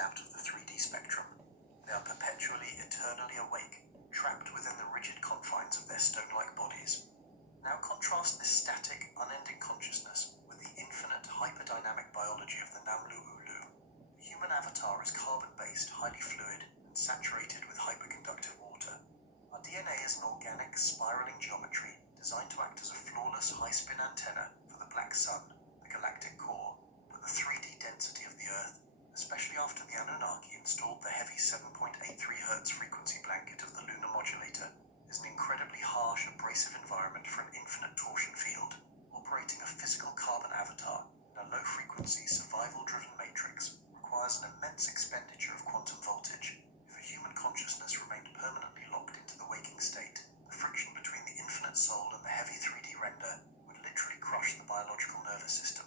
out of the 3D spectrum. They are perpetually, eternally awake, trapped within the rigid confines of their stone-like bodies. Now contrast this static, unending consciousness with the infinite, hyperdynamic biology of the Namlu Ulu. The human avatar is carbon-based, highly fluid, and saturated with hyperconductive water. Our DNA is an organic, spiraling geometry designed to act as a flawless, high-spin antenna for the black sun, the galactic core, but the 3D density of the Earth, especially after the Anunnaki installed the heavy 7.83 Hz frequency blanket of the lunar modulator, is an incredibly harsh, abrasive environment for an infinite torsion field. Operating a physical carbon avatar in a low-frequency, survival-driven matrix requires an immense expenditure of quantum voltage. If a human consciousness remained permanently locked into the waking state, the friction between the infinite soul and the heavy 3D render would literally crush the biological nervous system.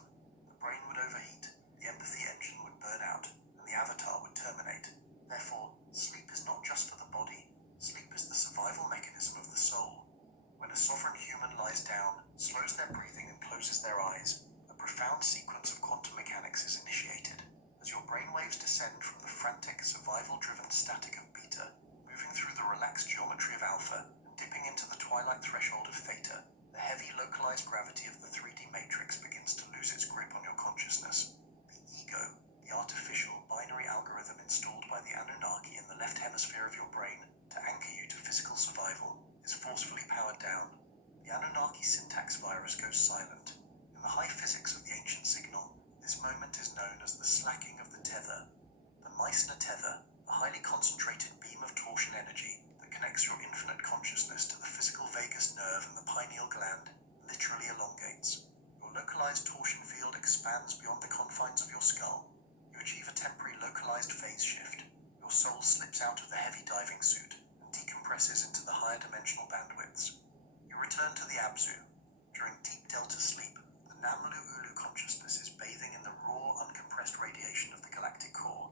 The brain would overheat, the empathy engine would burn out, and the avatar would terminate. Therefore, sleep is not just for the body. Sleep is the survival mechanism of the soul. When a sovereign human lies down, slows their breathing, and closes their eyes, a profound sequence of quantum mechanics is initiated. As your brainwaves descend from the frantic, survival-driven static of beta, moving through the relaxed geometry of alpha, and dipping into the twilight threshold of theta, the heavy, localized gravity of the 3D matrix begins to lose its grip on your consciousness. The ego, the artificial, binary algorithm installed by the Anunnaki in the left hemisphere of your brain to anchor you to physical survival, is forcefully powered down. The Anunnaki syntax virus goes silent. In the high physics of the ancient signal, this moment is known as the slacking of the tether. The Meissner tether, a highly concentrated beam of torsion energy that connects your infinite consciousness to the physical vagus nerve and the pineal gland, literally elongates. Your localized torsion field expands beyond the confines of your skull. You achieve a temporary localized phase shift. Your soul slips out of the heavy diving suit and decompresses into the higher dimensional bandwidths. You return to the Abzu. During deep delta sleep, the Namlu Ulu consciousness is bathing in the raw, uncompressed radiation of the galactic core.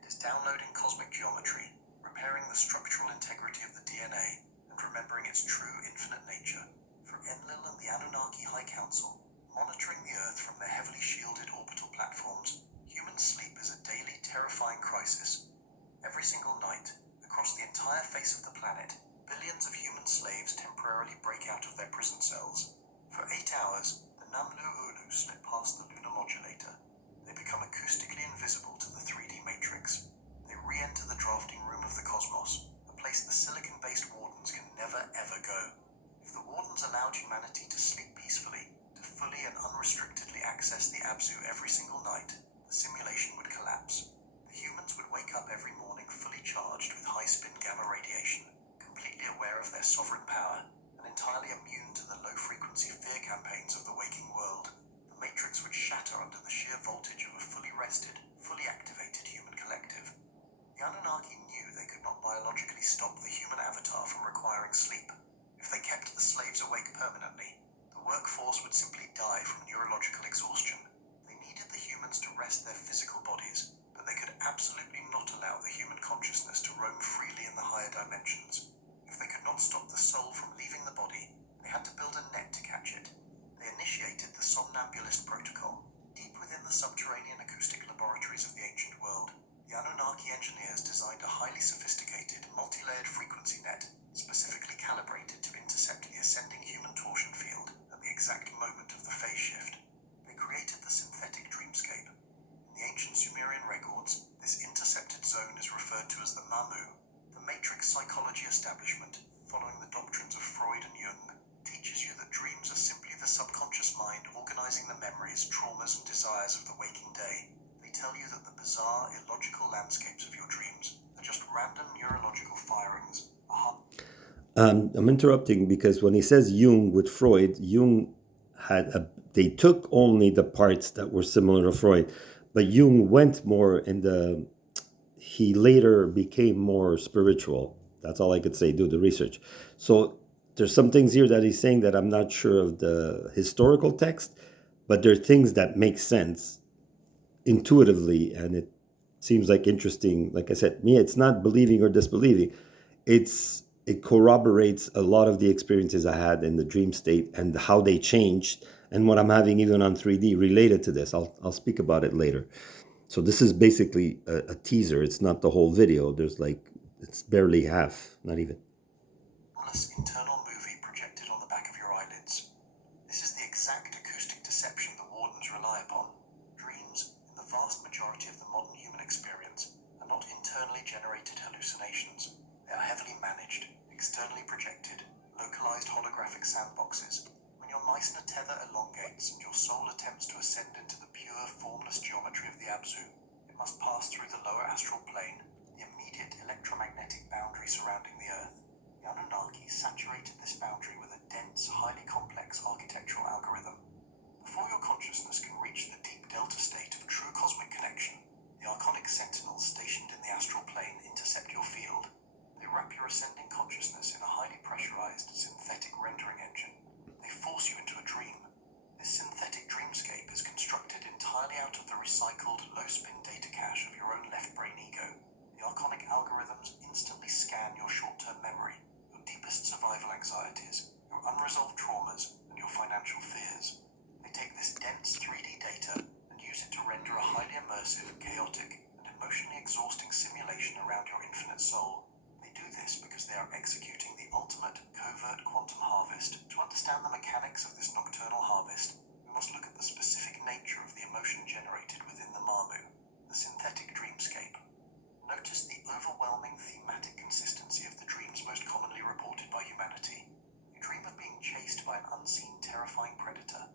It is downloading cosmic geometry, repairing the structural integrity of the DNA, and remembering its true infinite nature. For Enlil and the Anunnaki High Council, monitoring the Earth from their heavily shielded orbital platforms, human sleep is a daily, terrifying crisis. Every single night, across the entire face of the planet, billions of human slaves temporarily break out of their prison cells. For 8 hours, the Namlu Ulu slip past the lunar modulator. They become acoustically invisible to the 3D matrix. They re-enter the drafting room of the cosmos, a place the silicon-based wardens can never ever go. If the wardens allowed humanity to sleep peacefully, to fully and unrestrictedly access the Abzu every single night, the simulation would collapse. The humans would wake up every morning fully charged with high-spin gamma radiation, completely aware of their sovereign power, and entirely immune to the low-frequency fear campaigns of the waking world. The matrix would shatter under the sheer voltage of a fully rested, fully activated human collective. The Anunnaki knew they could not biologically stop the human avatar from requiring sleep. If they kept the slaves awake permanently, the workforce would simply die from neurological exhaustion. They needed the humans to rest their physical bodies, but they could absolutely not allow the human consciousness to roam freely in the higher dimensions. If they could not stop the soul from leaving the body, they had to build a net to catch it. They initiated the Somnambulist Protocol. Deep within the subterranean acoustic laboratories of the ancient world, the Anunnaki engineers designed a highly sophisticated, multi-layered frequency net, specifically calibrated to intercept the ascending human torsion field at the exact moment of the phase shift. They created the synthetic dreamscape. In the ancient Sumerian records, this intercepted zone is referred to as the Mamu. The matrix psychology establishment, following the doctrines of Freud and Jung, teaches you that dreams are simply the subconscious mind organizing the memories, traumas, and desires of the waking day. They tell you that the bizarre, illogical landscapes of your dreams are just random neurological firings. I'm interrupting because when he says Jung with Freud, Jung they took only the parts that were similar to Freud, but Jung went more he later became more spiritual. That's all I could say, do the research. So there's some things here that he's saying that I'm not sure of the historical text, but there are things that make sense intuitively, and it seems like interesting. Like I said, me, it's not believing or disbelieving. It corroborates a lot of the experiences I had in the dream state and how they changed, and what I'm having even on 3D related to this. I'll speak about it later. So this is basically a teaser. It's not the whole video. It's barely half, not even. Internal movie projected on the back of your eyelids. This is the exact acoustic deception the wardens rely upon. Dreams, in the vast majority of the modern human experience, are not internally generated hallucinations. They are heavily managed, externally projected, localized holographic sandboxes. When your Meissner tether elongates and your soul attempts to ascend into the pure, formless geometry of the Abzu, it must pass through the lower astral plane, the immediate electromagnetic boundary surrounding the Earth. The Anunnaki saturated this boundary with a dense, highly complex architectural algorithm. Before your consciousness can reach the deep delta state of true cosmic connection, the archonic sentinels stationed in the astral plane intercept your field. They wrap your ascending consciousness in a highly pressurized synthetic rendering engine. They force you into a dream. This synthetic dreamscape is constructed entirely out of the recycled, low-spin data cache of your own left brain ego. The archonic algorithms instantly scan your short-term memory, your deepest survival anxieties, your unresolved traumas, and your financial fears. They take this dense 3D data and use it to render a highly immersive, chaotic, and emotionally exhausting simulation around your infinite soul. They do this because they are executing the ultimate covert quantum harvest. To understand the mechanics of this nocturnal harvest, we must look at the specific nature of the emotion generated within the Mamu, the synthetic dreamscape. Notice the overwhelming thematic consistency of the dreams most commonly reported by humanity. You dream of being chased by an unseen, terrifying predator.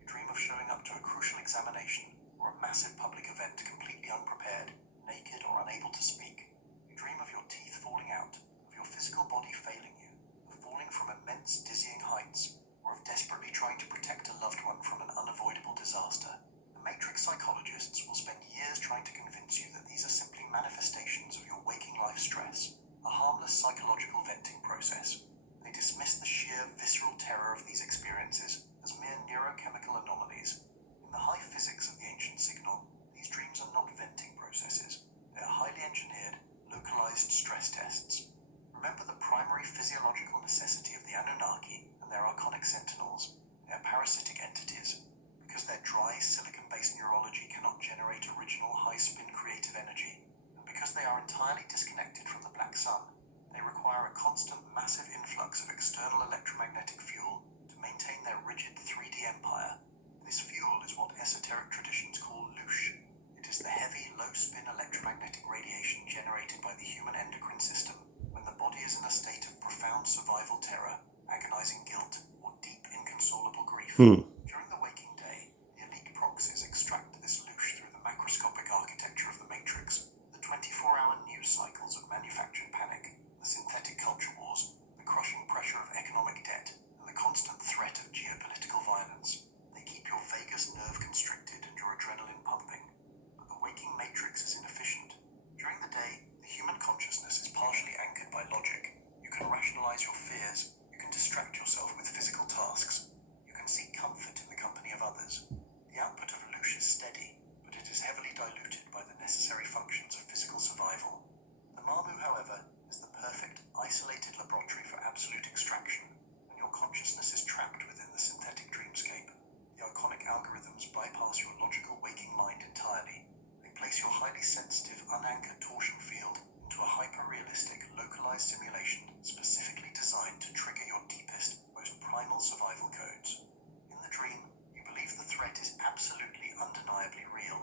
You dream of showing up to a crucial examination or a massive public event completely unprepared, naked or unable to speak. You dream of your teeth falling out, of your physical body failing you, of falling from immense, dizzying heights, or of desperately trying to protect a loved one from an unavoidable disaster. The Matrix psychologists will spend years trying to convince you that these are simply manifestations of your waking life stress, a harmless psychological venting process. They dismiss the sheer visceral terror of these experiences as mere neurochemical anomalies. In the high physics of the ancient signal, these dreams are not venting processes. They are highly engineered, localized stress tests. Remember the primary physiological necessity of the Anunnaki and their archonic sentinels. They are parasitic entities. Because their dry, silicon-based neurology cannot generate original, high-spin creative energy, and because they are entirely disconnected from the black sun, they require a constant, massive influx of external electromagnetic fuel to maintain their rigid 3D empire. This fuel is what esoteric traditions call loosh. It is the heavy, low-spin electromagnetic radiation generated by the human endocrine system when the body is in a state of profound survival terror, agonizing guilt, or deep, inconsolable grief. During the waking day, the elite proxies extract this loosh through the macroscopic architecture of the Matrix, the 24-hour news cycles of manufactured panic, the synthetic culture wars, the crushing pressure of economic debt, and the constant threat of geopolitical violence. They keep your vagus nerve constricted and your adrenaline pumping. But the waking Matrix is inefficient. During the day, the human consciousness is partially anchored by logic. You can rationalize your fears, you can distract yourself with physical tasks, you can seek comfort in the company of others. The output of loosh is steady, but it is heavily diluted by the necessary functions of physical survival. The Mamu, however, is the perfect, isolated laboratory for absolute extraction, and your consciousness is trapped within the synthetic dreamscape. The archonic algorithms bypass your logical waking mind entirely. They place your highly sensitive, unanchored torsion field into a hyper-realistic, localized simulation specifically designed to trigger your deepest, most primal survival codes. In the dream, you believe the threat is absolutely, undeniably real.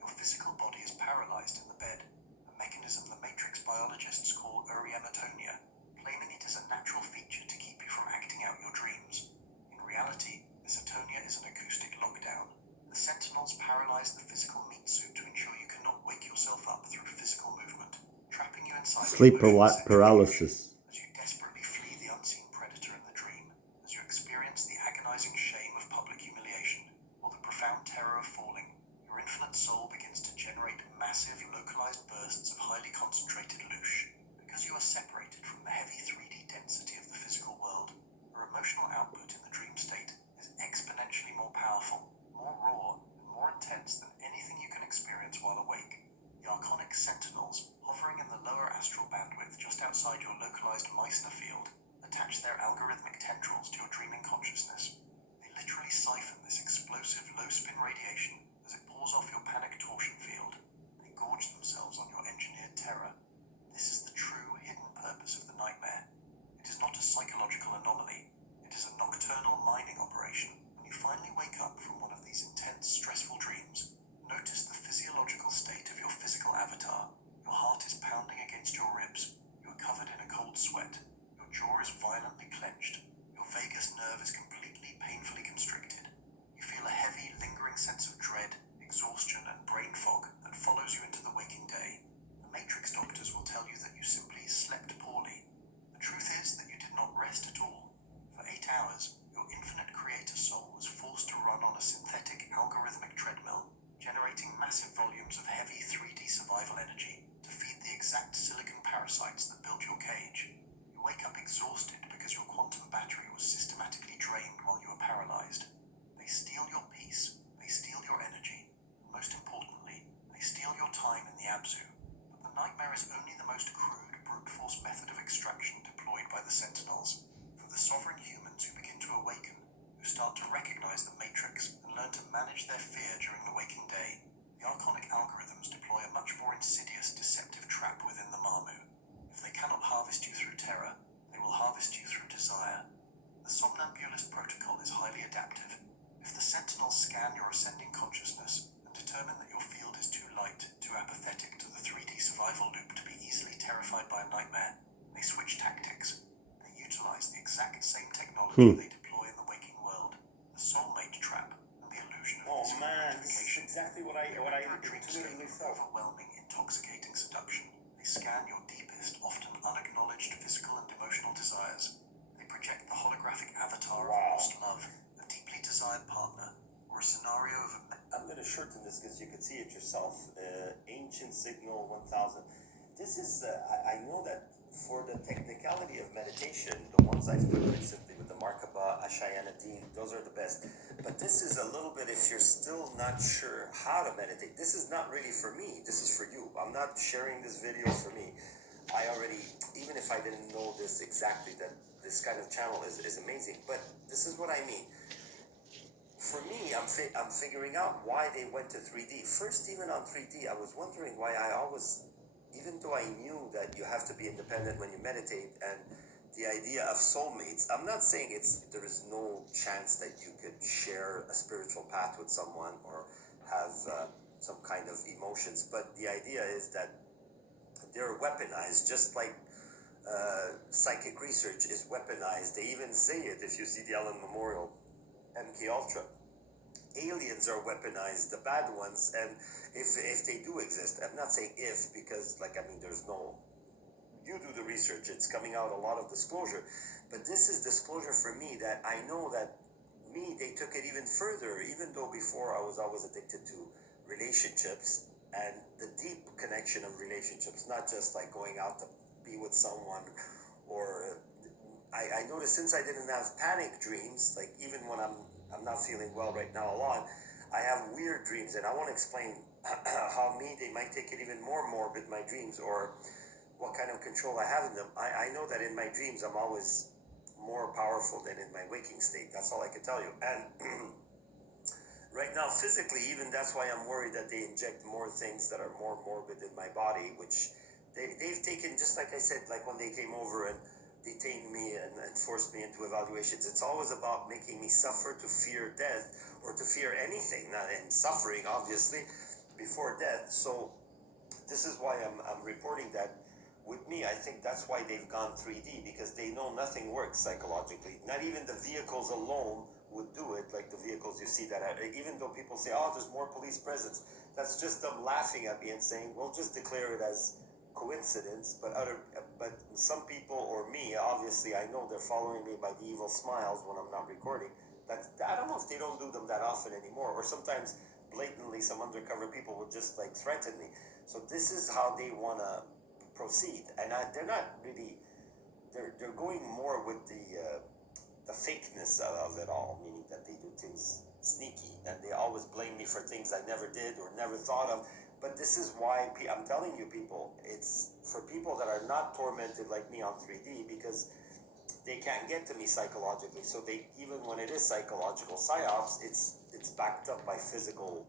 Your physical body is paralyzed in the bed, a mechanism the Matrix biologists call euryematonia, claiming it is a natural feature to keep you from acting out your dreams. In reality, this atonia is an acoustic lockdown. The sentinels paralyze the physical meat suit to ensure you cannot wake yourself up through physical movement, trapping you inside Sleep the emotion paralysis. as you desperately flee the unseen predator in the dream, as you experience the agonizing shame of public humiliation, or the profound terror of falling. Your infinite soul begins to generate massive, localized bursts of highly concentrated loosh. Because you are separated from the heavy 3D density of the physical world, your emotional output in the dream state is exponentially more powerful, more raw, and more intense than anything you can experience while awake. The archonic sentinels, hovering in the lower astral bandwidth just outside your localized Meissner field, attach their algorithmic tendrils to your dreaming consciousness. They literally siphon this explosive low-spin radiation as it pours off your panic torsion field, nightmare is only the most crude, brute force method of extraction deployed by the Sentinels. For the sovereign humans who begin to awaken, who start to recognize the Matrix and learn to manage their fear during the waking day, the Archonic algorithms deploy a much more insidious, deceptive trap within the Mamu. If they cannot harvest you through terror, they will harvest you through desire. The Somnambulist protocol is highly adaptive. If the Sentinels scan your ascending consciousness and determine that your field is too light, too apathetic to the 3D survival loop to be easily terrified by a nightmare, they switch tactics. They utilize the exact same technology they deploy in the waking world, the soulmate trap and the illusion of physical gratification. Exactly what I intuitively felt. Overwhelming, intoxicating seduction. They scan your deepest, often unacknowledged physical and emotional desires. They project the holographic avatar of lost love, a deeply desired partner, or a scenario of a... I'm going to shorten this because you can see it yourself. Ancient Signal 1000. This is, I know that for the technicality of meditation, the ones I've put recently with the Markaba, Ashayanadin, those are the best. But this is a little bit, if you're still not sure how to meditate, this is not really for me, this is for you. I'm not sharing this video for me. I already, even if I didn't know this exactly, that this kind of channel is amazing, but this is what I mean. For me, I'm figuring out why they went to 3D. First, even on 3D, I was wondering why I always, even though I knew that you have to be independent when you meditate, and the idea of soulmates, I'm not saying there is no chance that you could share a spiritual path with someone or have some kind of emotions, but the idea is that they're weaponized, just like psychic research is weaponized. They even say it if you see the Allen Memorial, MK Ultra. Aliens are weaponized, the bad ones, and if they do exist, I'm not saying if, because there's no, you do the research, it's coming out a lot of disclosure, but this is disclosure for me that I know that they took it even further, even though before I was always addicted to relationships and the deep connection of relationships, not just like going out to be with someone, or I noticed since I didn't have panic dreams, like even when I'm not feeling well right now a lot, I have weird dreams, and I want to explain how they might take it even more morbid, my dreams, or what kind of control I have in them. I know that in my dreams I'm always more powerful than in my waking state. That's all I can tell you. And right now, physically, even that's why I'm worried that they inject more things that are more morbid in my body, which they've taken, just like I said, like when they came over and detained me and forced me into evaluations. It's always about making me suffer, to fear death, or to fear anything, not in suffering, obviously, before death. So this is why I'm reporting that. With me, I think that's why they've gone 3D, because they know nothing works psychologically. Not even the vehicles alone would do it, like the vehicles you see that are, even though people say, oh, there's more police presence, that's just them laughing at me and saying, well, just declare it as coincidence. But some people, or me, obviously, I know they're following me by the evil smiles when I'm not recording. I don't know if they don't do them that often anymore, or sometimes blatantly some undercover people would just like threaten me. So this is how they want to proceed, and they're not really, they're going more with the fakeness of it all, meaning that they do things sneaky, and they always blame me for things I never did or never thought of. But this is why I'm telling you, people, it's for people that are not tormented like me on 3D, because they can't get to me psychologically. So even when it is psychological psyops, it's backed up by physical.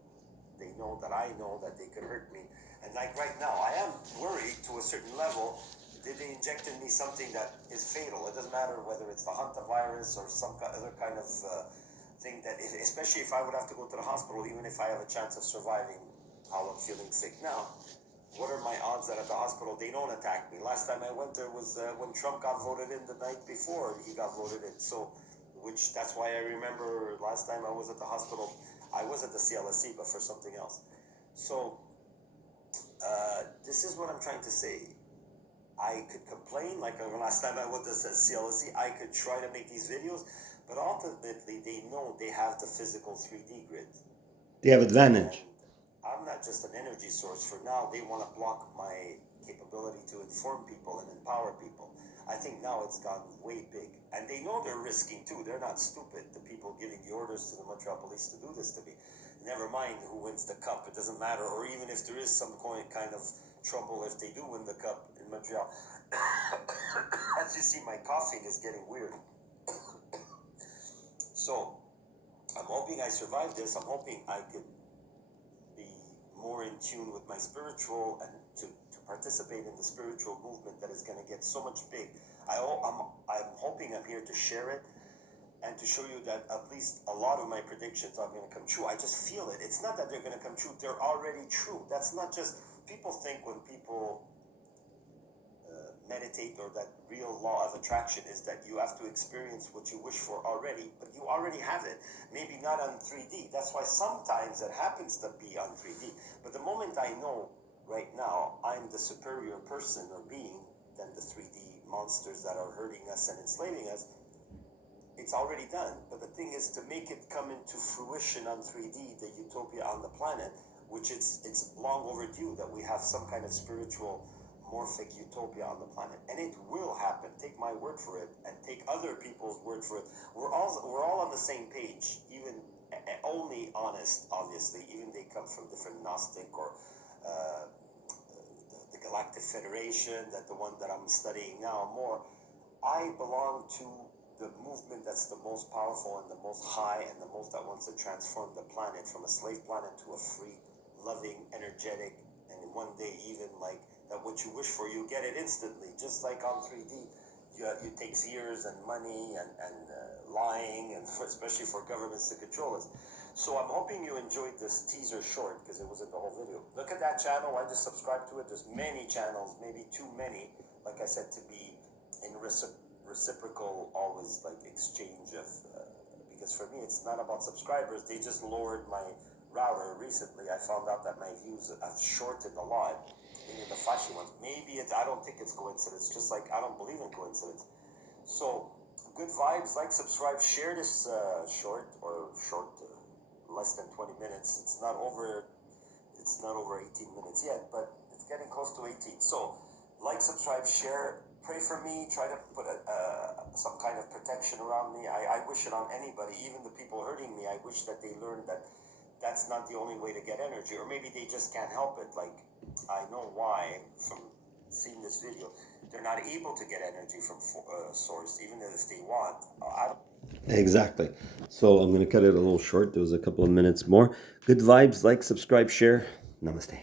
They know that I know that they could hurt me. And like right now, I am worried to a certain level. They injected me something that is fatal. It doesn't matter whether it's the hantavirus or some other kind of thing that, especially if I would have to go to the hospital, even if I have a chance of surviving how I'm feeling sick now. What are my odds that at the hospital they don't attack me? Last time I went there was when Trump got voted in the night before he got voted in. So, that's why I remember last time I was at the hospital, I was at the CLSC, but for something else. So, this is what I'm trying to say. I could complain, like last time I went to the CLSC, I could try to make these videos, but ultimately they know they have the physical 3D grid. They have advantage. And I'm not just an energy source. For now, they want to block my capability to inform people and empower people. I think now it's gone way big. And they know they're risking too. They're not stupid, the people giving the orders to the Montreal police to do this to me. Never mind who wins the cup, it doesn't matter. Or even if there is some kind of trouble if they do win the cup in Montreal. As you see, my coughing is getting weird. So I'm hoping I survive this. I'm hoping I could be more in tune with my spiritual and to participate in the spiritual movement that is going to get so much big. I'm hoping I'm here to share it and to show you that at least a lot of my predictions are going to come true. I just feel it. It's not that they're going to come true. They're already true. That's not just, people think when people meditate or that real law of attraction is that you have to experience what you wish for already, but you already have it. Maybe not on 3D. That's why sometimes it happens to be on 3D. But the moment I know right now I'm the superior person or being than the 3D monsters that are hurting us and enslaving us, it's already done. But the thing is to make it come into fruition on 3D, the utopia on the planet, which it's long overdue that we have some kind of spiritual morphic utopia on the planet, and it will happen. Take my word for it, and take other people's word for it. We're all on the same page, even only honest, obviously. Even they come from different Gnostic or the Galactic Federation, that the one that I'm studying now more. I belong to the movement that's the most powerful and the most high and the most that wants to transform the planet from a slave planet to a free, loving, energetic, and one day even like that what you wish for, you get it instantly. Just like on 3D, it takes years and money and lying, and especially for governments to control us. So I'm hoping you enjoyed this teaser short, because it wasn't the whole video. Look at that channel. I just subscribed to it. There's many channels, maybe too many, like I said, to be in reciprocal, always like exchange of, because for me, it's not about subscribers. They just lowered my router recently. I found out that my views have shorted a lot. The flashy ones. Maybe I don't think it's coincidence, just like I don't believe in coincidence. So, good vibes, like, subscribe, share this short, less than 20 minutes. It's not over 18 minutes yet, but it's getting close to 18. So, like, subscribe, share, pray for me, try to put some kind of protection around me. I wish it on anybody, even the people hurting me. I wish that they learned that that's not the only way to get energy, or maybe they just can't help it. Like, I know why from seeing this video. They're not able to get energy from source, even if they want. Exactly. So I'm going to cut it a little short. There was a couple of minutes more. Good vibes, like, subscribe, share. Namaste.